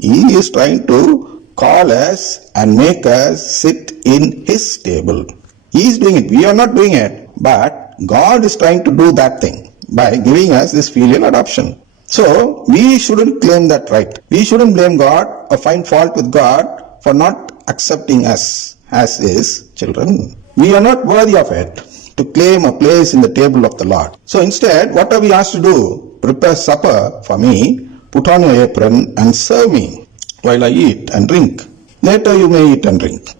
He is trying to call us and make us sit in His table. He is doing it. We are not doing it. But God is trying to do that thing by giving us this filial adoption. So, we shouldn't claim that right. We shouldn't blame God or find fault with God for not accepting us as His children. We are not worthy of it to claim a place in the table of the Lord. So instead, what are we asked to do? Prepare supper for me, put on your apron and serve me while I eat and drink. Later you may eat and drink.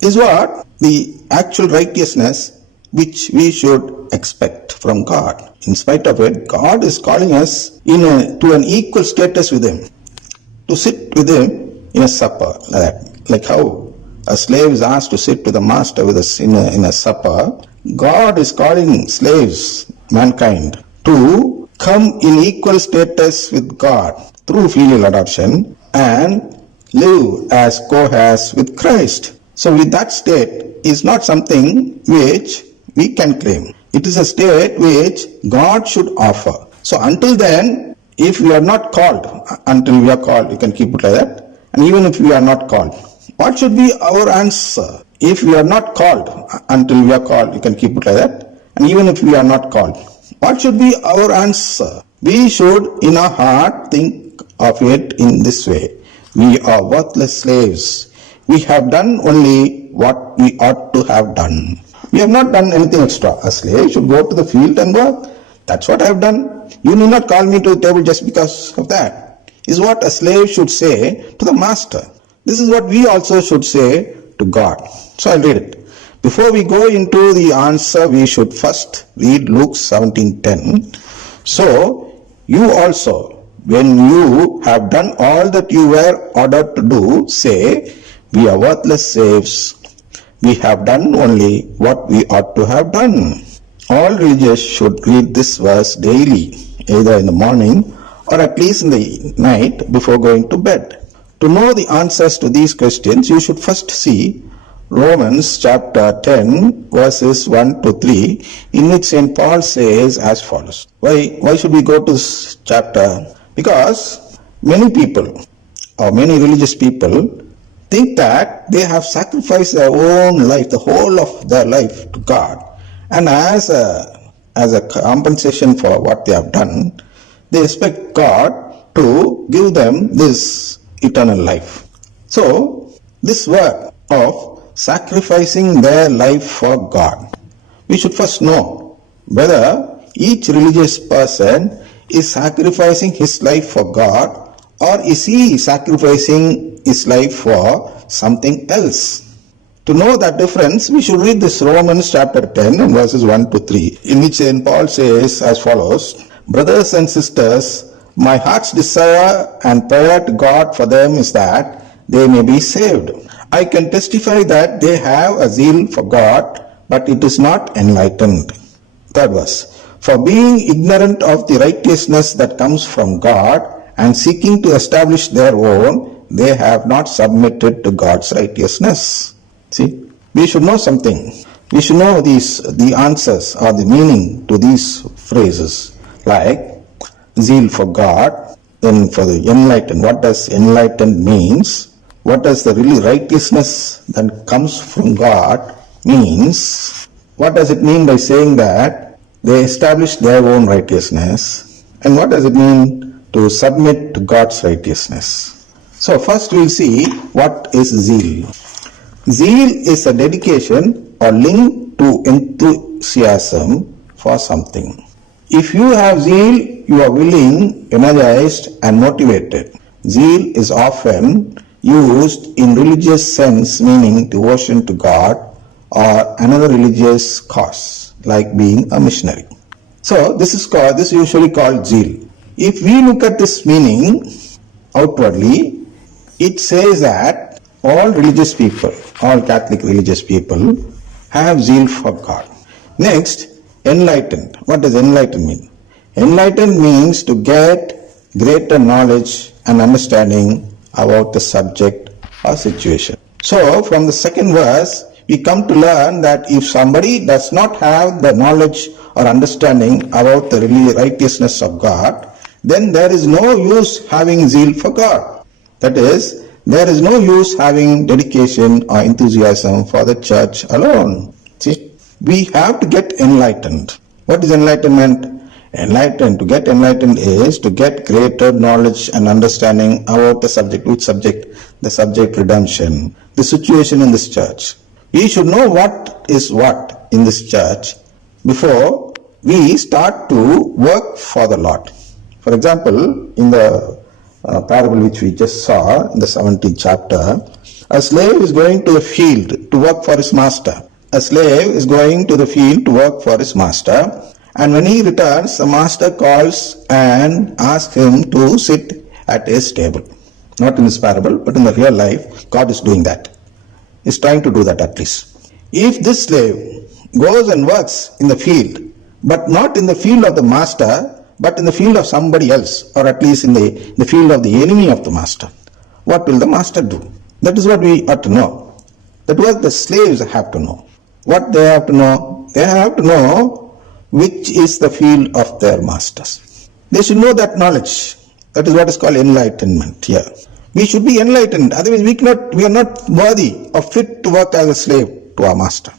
Is what the actual righteousness which we should expect from God. In spite of it, God is calling us to an equal status with Him, to sit with Him in a supper, like how a slave is asked to sit with a master in a supper. God is calling slaves, mankind, to come in equal status with God through filial adoption and live as co-heirs with Christ. So with that state is not something which we can claim. It is a state which God should offer. So until then, if we are not called, until we are called, you can keep it like that. And even if we are not called, what should be our answer? If we are not called, until we are called, you can keep it like that. And even if we are not called, what should be our answer? We should in our heart think of it in this way. We are worthless slaves. We have done only what we ought to have done. We have not done anything extra. A slave should go to the field and work. That's what I have done. You need not call me to the table just because of that. Is what a slave should say to the master. This is what we also should say to God. So I'll read it. Before we go into the answer, we should first read Luke 17:10. So you also, when you have done all that you were ordered to do, say, we are worthless slaves. We have done only what we ought to have done. All religious should read this verse daily, either in the morning or at least in the night before going to bed. To know the answers to these questions, you should first see Romans chapter 10 verses 1 to 3, in which St. Paul says as follows. Why should we go to this chapter? Because many people, or many religious people, think that they have sacrificed their own life, the whole of their life to God. And as a compensation for what they have done, they expect God to give them this eternal life. So, this work of sacrificing their life for God, we should first know whether each religious person is sacrificing his life for God, or is he sacrificing his life for something else? To know that difference, we should read this Romans chapter 10 and verses 1 to 3, in which St. Paul says as follows, Brothers and sisters, my heart's desire and prayer to God for them is that they may be saved. I can testify that they have a zeal for God, but it is not enlightened. Third verse, for being ignorant of the righteousness that comes from God, and seeking to establish their own, they have not submitted to God's righteousness. See, we should know something. We should know the answers or the meaning to these phrases, like zeal for God, then for the enlightened. What does enlightened means? What does the really righteousness that comes from God means? What does it mean by saying that they establish their own righteousness? And what does it mean to submit to God's righteousness? So first we'll see what is zeal. Zeal is a dedication or link to enthusiasm for something. If you have zeal, you are willing, energized and motivated. Zeal is often used in religious sense, meaning devotion to God or another religious cause, like being a missionary. So this is usually called zeal. If we look at this meaning outwardly, it says that all religious people, all Catholic religious people have zeal for God. Next, enlightened. What does enlightened mean? Enlightened means to get greater knowledge and understanding about the subject or situation. So from the second verse, we come to learn that if somebody does not have the knowledge or understanding about the really righteousness of God, then there is no use having zeal for God. That is, there is no use having dedication or enthusiasm for the church alone. See, we have to get enlightened. What is enlightenment? To get enlightened is to get greater knowledge and understanding about the subject. Which subject? The subject redemption. The situation in this church. We should know what is what in this church before we start to work for the Lord. For example, in the parable which we just saw in the 17th chapter, a slave is going to the field to work for his master. A slave is going to the field to work for his master, and when he returns, the master calls and asks him to sit at his table. Not in this parable, but in the real life, God is doing that. He's trying to do that at least. If this slave goes and works in the field, but not in the field of the master, but in the field of somebody else, or at least in the field of the enemy of the master, what will the master do? That is what we ought to know. That what the slaves have to know. What they have to know? They have to know which is the field of their masters. They should know that knowledge. That is what is called enlightenment here. We should be enlightened. Otherwise we are not worthy or fit to work as a slave to our master.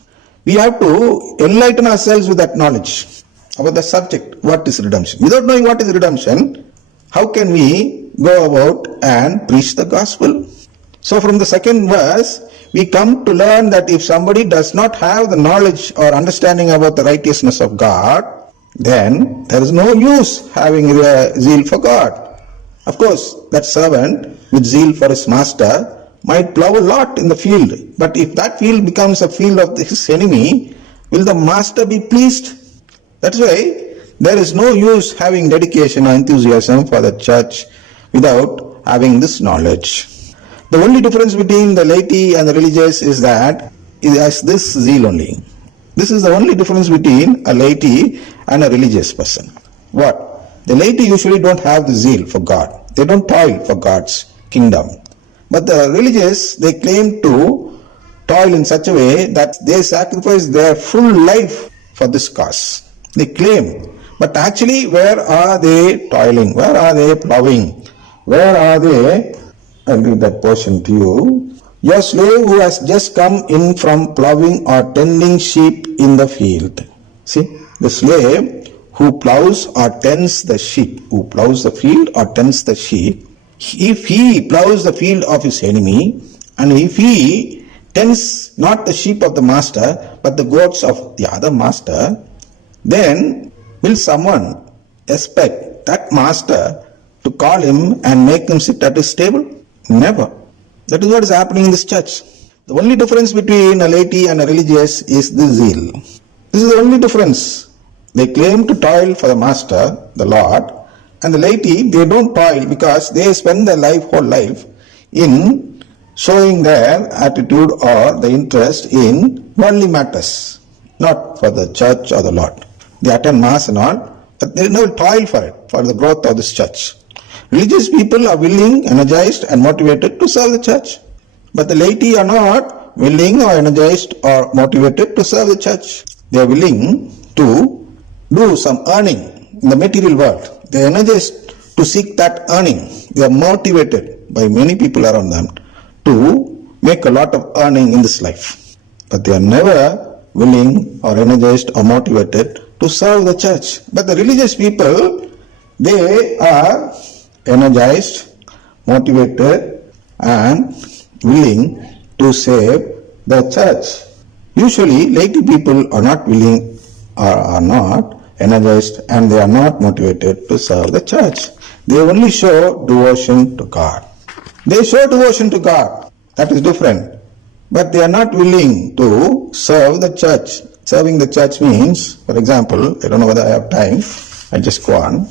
We have to enlighten ourselves with that knowledge about the subject, what is redemption. Without knowing what is redemption, how can we go about and preach the gospel? So from the second verse, we come to learn that if somebody does not have the knowledge or understanding about the righteousness of God, then there is no use having zeal for God. Of course, that servant with zeal for his master might plow a lot in the field, but if that field becomes a field of his enemy, will the master be pleased? That's why there is no use having dedication or enthusiasm for the church without having this knowledge. The only difference between the laity and the religious is that it has this zeal only. This is the only difference between a laity and a religious person. What? The laity usually don't have the zeal for God. They don't toil for God's kingdom. But the religious, they claim to toil in such a way that they sacrifice their full life for this cause. They claim. But actually, where are they toiling? Where are they plowing? Where are they? I'll read that portion to you. Your slave who has just come in from plowing or tending sheep in the field. See, the slave who plows or tends the sheep, who plows the field or tends the sheep, if he plows the field of his enemy, and if he tends not the sheep of the master, but the goats of the other master, then will someone expect that master to call him and make him sit at his table? Never. That is what is happening in this church. The only difference between a laity and a religious is the zeal. This is the only difference. They claim to toil for the master, the Lord, and the laity, they don't toil because they spend their whole life in showing their attitude or the interest in worldly matters, not for the church or the Lord. They attend mass and all, but they never toil for it, for the growth of this church. Religious people are willing, energized and motivated to serve the church. But the laity are not willing or energized or motivated to serve the church. They are willing to do some earning in the material world. They are energized to seek that earning. They are motivated by many people around them to make a lot of earning in this life. But they are never willing or energized or motivated to serve the church. But the religious people, they are energized, motivated and willing to save the church. Usually laity people are not willing or are not energized and they are not motivated to serve the church. They only show devotion to God. They show devotion to God. That is different. But they are not willing to serve the church. Serving the church means, for example, I don't know whether I have time, I just go on.